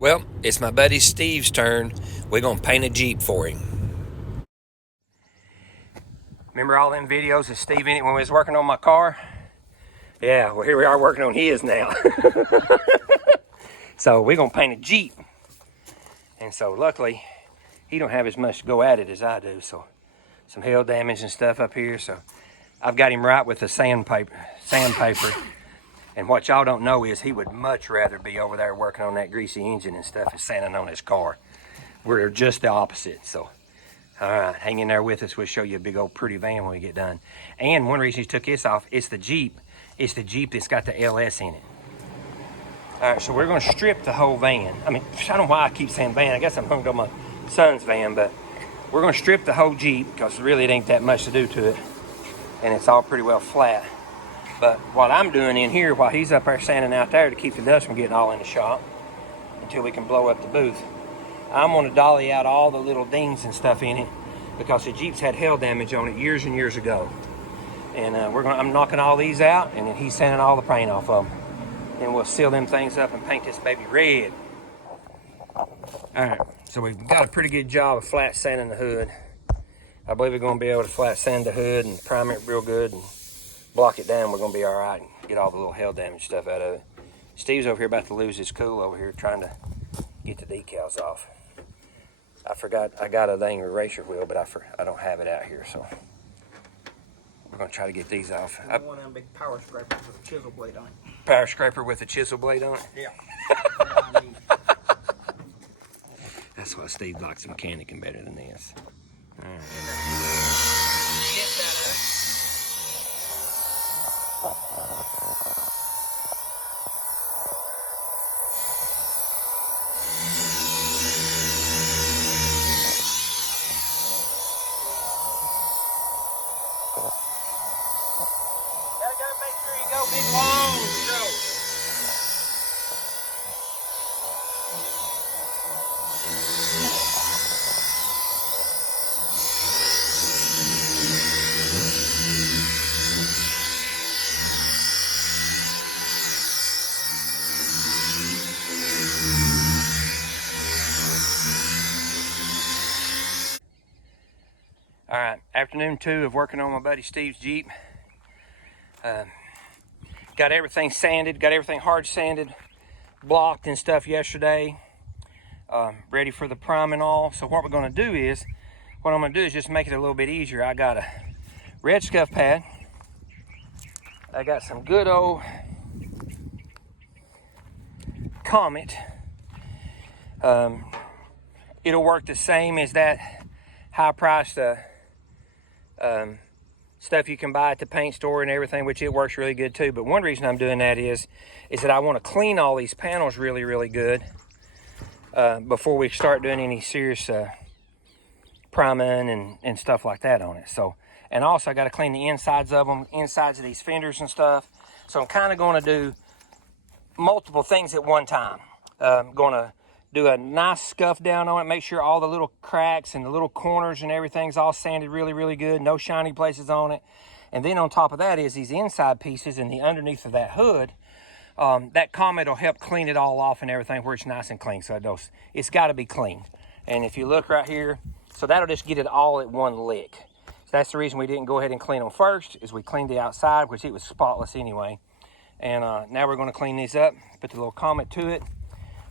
Well, it's my buddy Steve's turn. We're going to paint a Jeep for him. Remember all them videos of Steve in it when we was working on my car? Yeah, well here we are working on his now. So we're going to paint a Jeep. And so luckily, he don't have as much to go at it as I do. So some hail damage and stuff up here. So I've got him right with the sandpaper. And what y'all don't know is he would much rather be over there working on that greasy engine and stuff and sanding on his car. We're just the opposite. So, all right, hang in there with us. We'll show you a big old pretty van when we get done. And one reason he took this off, it's the Jeep. It's the Jeep that's got the LS in it. All right, so we're going to strip the whole van. I mean, I don't know why I keep saying van. I guess I'm hung on my son's van, but we're going to strip the whole Jeep because really it ain't that much to do to it. And it's all pretty well flat. But what I'm doing in here while he's up there standing out there to keep the dust from getting all in the shop until we can blow up the booth, I'm going to dolly out all the little dings and stuff in it because the Jeep's had hail damage on it years and years ago. And I'm knocking all these out, and then he's sanding all the paint off of them. And we'll seal them things up and paint this baby red. All right, so we've got a pretty good job of flat sanding the hood. I believe we're going to be able to flat sand the hood and prime it real good and block it down. We're going to be all right and get all the little hail damage stuff out of it. Steve's over here about to lose his cool over here trying to get the decals off. I forgot I got a dang eraser wheel, but I don't have it out here, so we're going to try to get these off. One of them big power scrapers with a chisel blade on it. Power scraper with a chisel blade on it? Yeah. That's why Steve likes mechanicing better than this. All right. Gotta make sure you go big long stroke. All right, afternoon 2 of working on my buddy Steve's Jeep. Got everything sanded, got everything hard sanded, blocked and stuff yesterday. Ready for the prime and all. So what I'm gonna do is just make it a little bit easier. I got a red scuff pad. I got some good old Comet. It'll work the same as that high-priced stuff you can buy at the paint store and everything, which it works really good too. But one reason I'm doing that is that I want to clean all these panels really, really good before we start doing any serious priming and stuff like that on it. So, and also I got to clean the insides of them, insides of these fenders and stuff. So I'm kind of going to do multiple things at one time. I'm going to do a nice scuff down on it, make sure all the little cracks and the little corners and everything's all sanded really, really good, no shiny places on it. And then on top of that is these inside pieces and the underneath of that hood. That Comet will help clean it all off and everything where it's nice and clean. So it's got to be clean. And if you look right here, so that'll just get it all at one lick. So that's the reason we didn't go ahead and clean them first, is we cleaned the outside, which it was spotless anyway. And now we're going to clean these up, put the little Comet to it.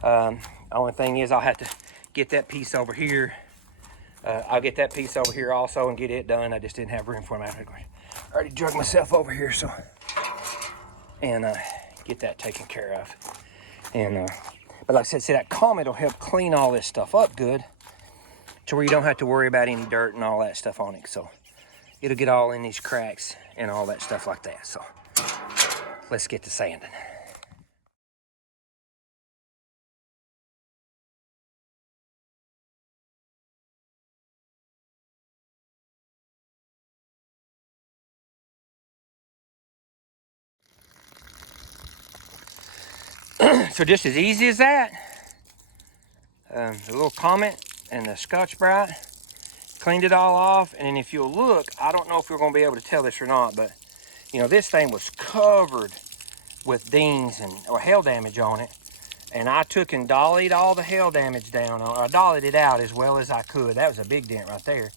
The only thing is I'll have to get that piece over here. I'll get that piece over here also and get it done. I just didn't have room for them. I already drug myself over here, so and get that taken care of. And but like I said, see, that Comet will help clean all this stuff up good to where you don't have to worry about any dirt and all that stuff on it. So it'll get all in these cracks and all that stuff like that. So let's get to sanding. So just as easy as that, the little Comet and the Scotch-Brite, cleaned it all off. And then if you'll look, I don't know if you're going to be able to tell this or not, but you know, this thing was covered with dings and or hail damage on it. And I took and dollied all the hail damage down. I dollied it out as well as I could. That was a big dent right there.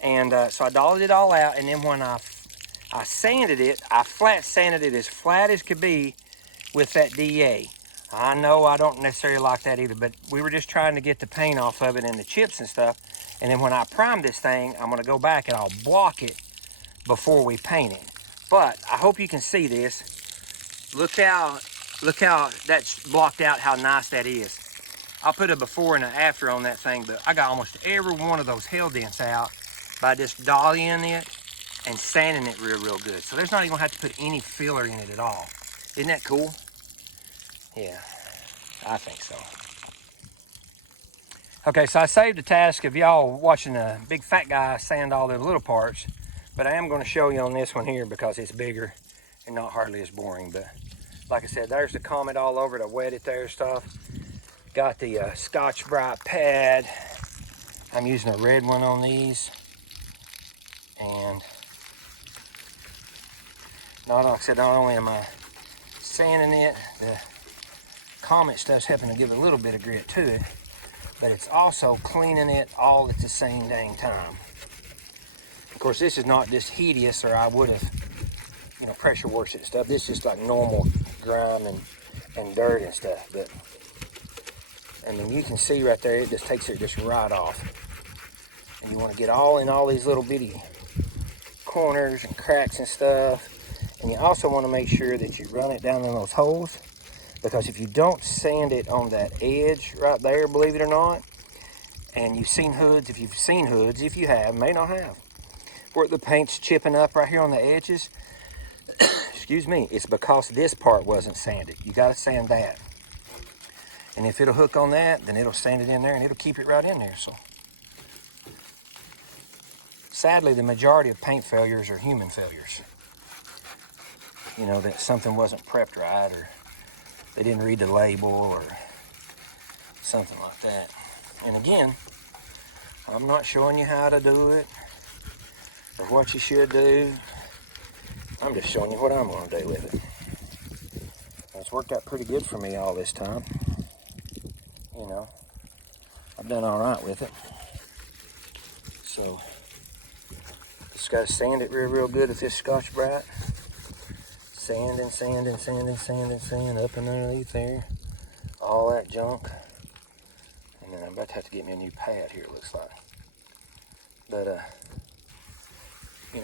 And so I dollied it all out. And then when I sanded it, I flat sanded it as flat as could be with that DA. I know I don't necessarily like that either, but we were just trying to get the paint off of it and the chips and stuff. And then when I prime this thing, I'm gonna go back and I'll block it before we paint it. But I hope you can see this. Look how that's blocked out, how nice that is. I'll put a before and an after on that thing, but I got almost every one of those hail dents out by just dollying it and sanding it real good. So there's not even gonna have to put any filler in it at all. Isn't that cool? Yeah, I think so. Okay, so I saved the task of y'all watching a big fat guy sand all the little parts, but I am gonna show you on this one here because it's bigger and not hardly as boring. But like I said, there's the Comet all over it. I wet it there and stuff. Got the Scotch-Brite pad. I'm using a red one on these. And like I said, not only am I sanding it, the Comet stuff's helping to give a little bit of grit to it, but it's also cleaning it all at the same dang time. Of course, this is not just hideous, or I would have, pressure washed it and stuff. This is just like normal grime and dirt and stuff. But I mean, you can see right there, it just takes it just right off. And you want to get all in all these little bitty corners and cracks and stuff. And you also want to make sure that you run it down in those holes, because if you don't sand it on that edge right there, believe it or not, and you've seen hoods, if you have, may not have, where the paint's chipping up right here on the edges, excuse me, it's because this part wasn't sanded. You got to sand that. And if it'll hook on that, then it'll sand it in there and it'll keep it right in there. So sadly, the majority of paint failures are human failures. That something wasn't prepped right, or they didn't read the label, or something like that. And again, I'm not showing you how to do it or what you should do. I'm just showing you what I'm going to do with it. It's worked out pretty good for me all this time. I've done all right with it. So just got to sand it real good with this Scotch-Brite. Sand and sand and sand and sand and sand up and underneath there. All that junk. And then I'm about to have to get me a new pad here, it looks like. But,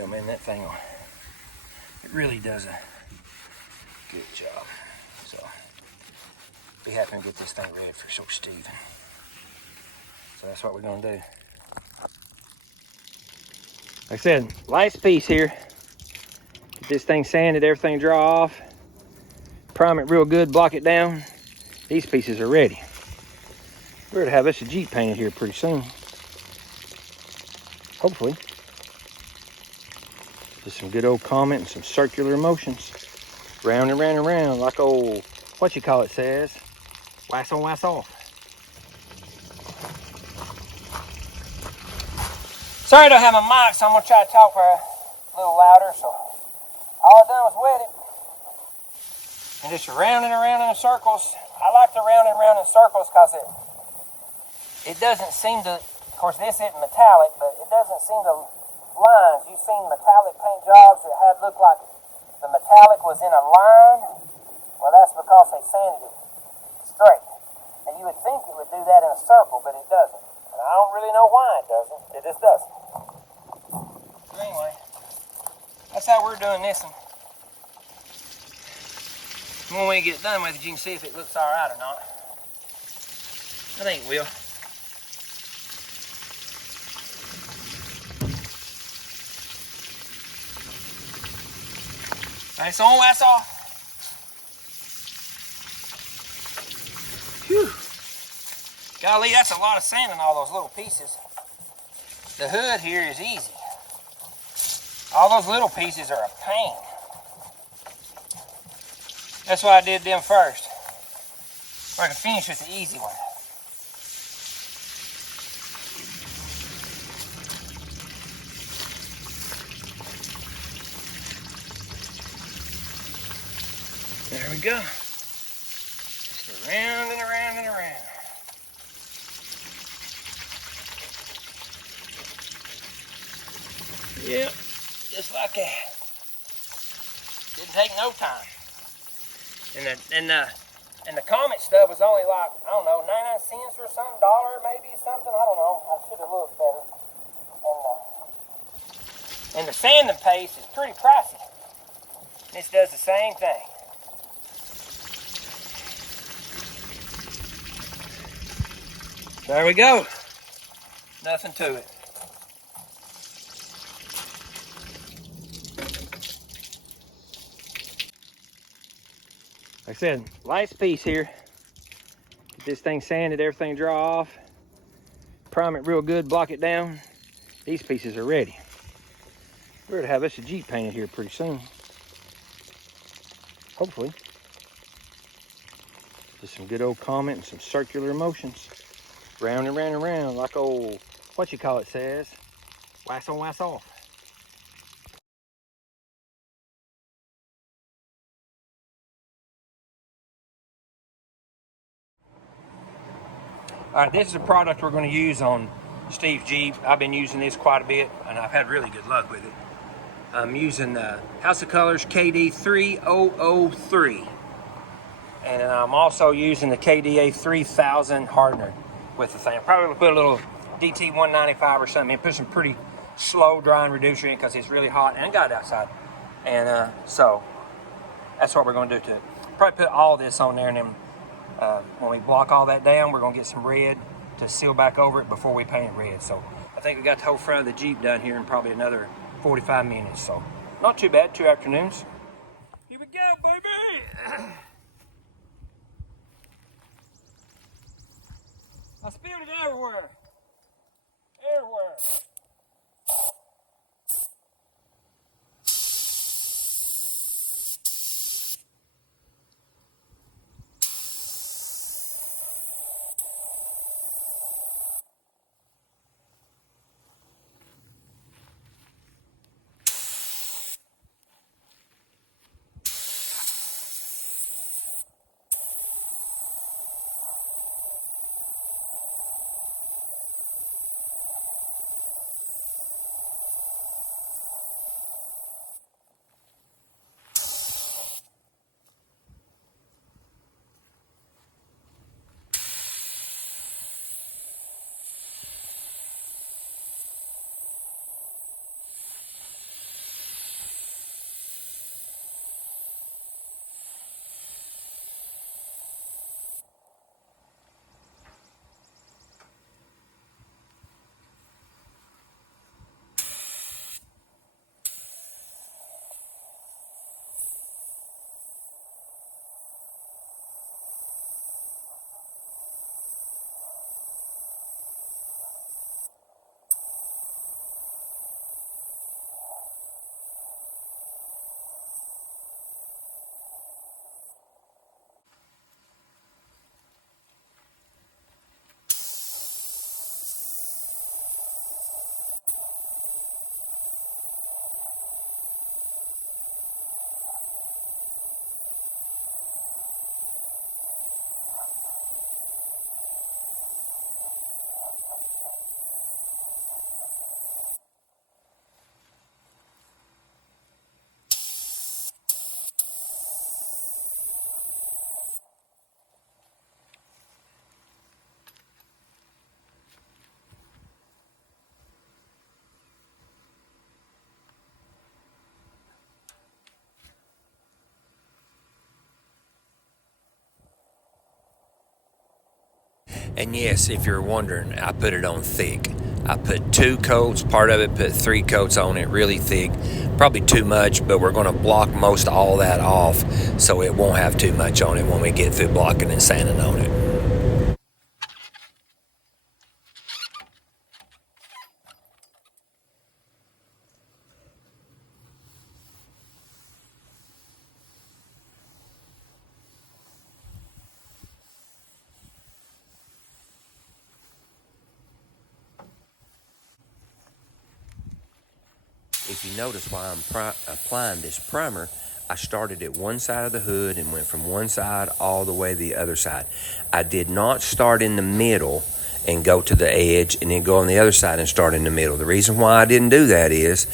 man, that thing, it really does a good job. So, be happy to get this thing ready for Soap Steven. So that's what we're going to do. Like I said, last piece here. Get this thing sanded, everything dry off. Prime it real good, block it down. These pieces are ready. We're going to have us a Jeep painted here pretty soon. Hopefully. Just some good old Comet and some circular motions. Round and round and round, like old, says. Wax on, wax off. Sorry I don't have my mic, so I'm going to try to talk a little louder. So all I done was wet it. And just round and around in circles. I like to round and round in circles because it doesn't seem to, of course this isn't metallic, but it doesn't seem to lines. You've seen metallic paint jobs that had looked like the metallic was in a line. Well, that's because they sanded it straight. And you would think it would do that in a circle, but it doesn't. And I don't really know why it doesn't. It just doesn't. So anyway, that's how we're doing this one. When we get done with it, you can see if it looks all right or not. I think it will. That's on, that's off. Whew. Golly, that's a lot of sand in all those little pieces. The hood here is easy. All those little pieces are a pain. That's why I did them first. So I can finish with the easy one. There we go. Just Round and around and around. Yep, just like that. Didn't take no time. And the Comet stuff was only like, I don't know, 99 cents or something, dollar maybe, something, I don't know. I should have looked better. And the sanding paste is pretty pricey. This does the same thing. There we go. Nothing to it. Like I said, last piece here. Get this thing sanded, everything dry off. Prime it real good, block it down. These pieces are ready. We're gonna have us a Jeep painted here pretty soon. Hopefully. Just some good old Comet and some circular motions. Round and round and round, like old, what you call it says, wax on, wax off. All right, this is a product we're going to use on Steve's Jeep. I've been using this quite a bit, and I've had really good luck with it. I'm using House of Colors KD 3003. And I'm also using the KDA 3000 hardener with the thing. Probably put a little DT 195 or something in. Put some pretty slow drying reducer in because it's really hot and I got it outside. And so that's what we're going to do to it. Probably put all this on there, and then when we block all that down, we're going to get some red to seal back over it before we paint it red. So I think we got the whole front of the Jeep done here in probably another 45 minutes. So not too bad, 2 afternoons. Here we go, baby. I spilled it everywhere. Everywhere. And yes, if you're wondering, I put it on thick. I put 2 coats, part of it put 3 coats on it, really thick. Probably too much, but we're going to block most all that off so it won't have too much on it when we get through blocking and sanding on it. If you notice why I'm applying this primer, I started at one side of the hood and went from one side all the way to the other side. I did not start in the middle and go to the edge and then go on the other side and start in the middle. The reason why I didn't do that is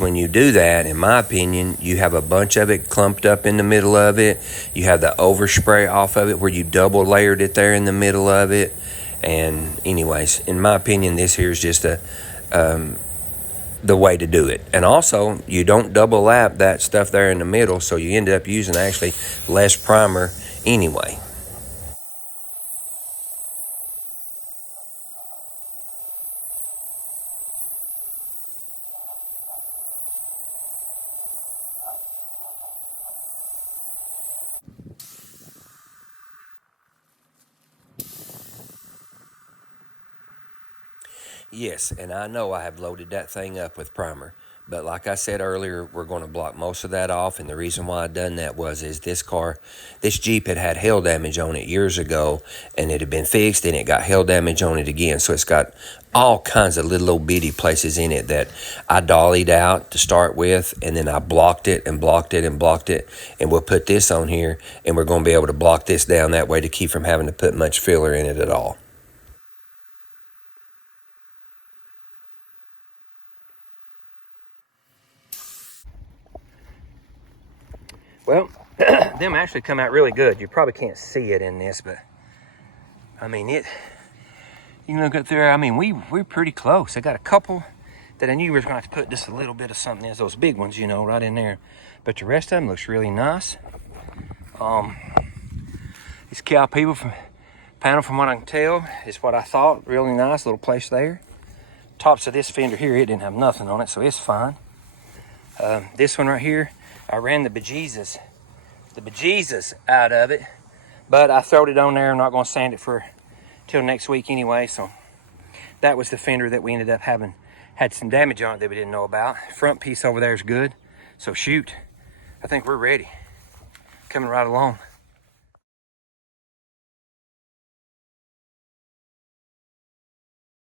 when you do that, in my opinion, you have a bunch of it clumped up in the middle of it. You have the overspray off of it where you double layered it there in the middle of it. And anyways, in my opinion, this here is just the way to do it. And also, you don't double lap that stuff there in the middle, so you end up using actually less primer anyway. Yes, and I know I have loaded that thing up with primer. But like I said earlier, we're going to block most of that off. And the reason why I done that is this Jeep had hail damage on it years ago. And it had been fixed and it got hail damage on it again. So it's got all kinds of little bitty places in it that I dollied out to start with. And then I blocked it and blocked it and blocked it. And we'll put this on here. And we're going to be able to block this down that way to keep from having to put much filler in it at all. Well, them actually come out really good. You probably can't see it in this, but I mean you can look up there. I mean, we're pretty close. I got a couple that I knew we were gonna have to put just a little bit of something in, those big ones, right in there. But the rest of them looks really nice. This cow panel, from what I can tell, is what I thought. Really nice little place there. Tops of this fender here, it didn't have nothing on it, so it's fine. This one right here, I ran the bejesus out of it, but I throwed it on there. I'm not going to sand it till next week anyway. So that was the fender that we ended up had some damage on it that we didn't know about. Front piece over there is good. So shoot, I think we're ready. Coming right along.